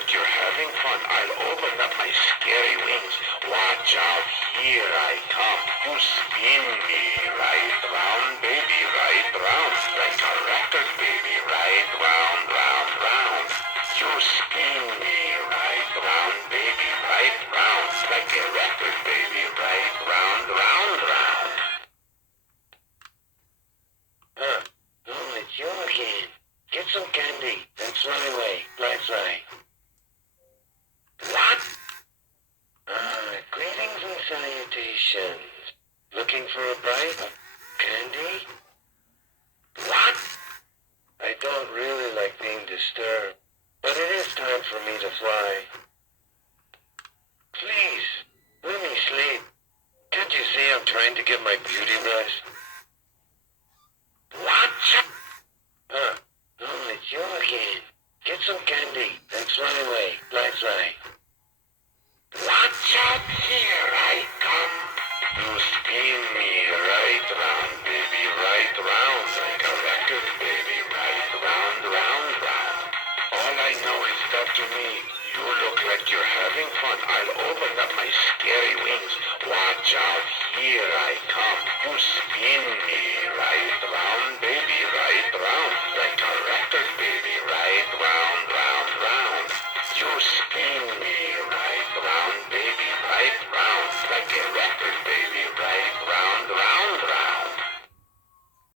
like you're having fun. I'll open up my scary wings. Watch out, here I come. You spin me right round, baby, right round. Like a record, baby, right round, round, round. You spin me right round, baby, right round. Like a record, baby, right round, round, round. Oh, it's you again. Get some candy, then fly away. Fly, fly. What? Greetings and salutations. Looking for a bite of candy? What? I don't really like being disturbed, but it is time for me to fly. Please, let me sleep. Can't you see I'm trying to get my beauty rest? What? Oh, it's you again. Get some candy, then fly away. Fly, fly. Watch out, here I come. You spin me right round, baby, right round. Like a record, baby, right round, round, round. All I know is that to me, you look like you're having fun. I'll open up my scary wings. Watch out, here I come. You spin me right round, baby, right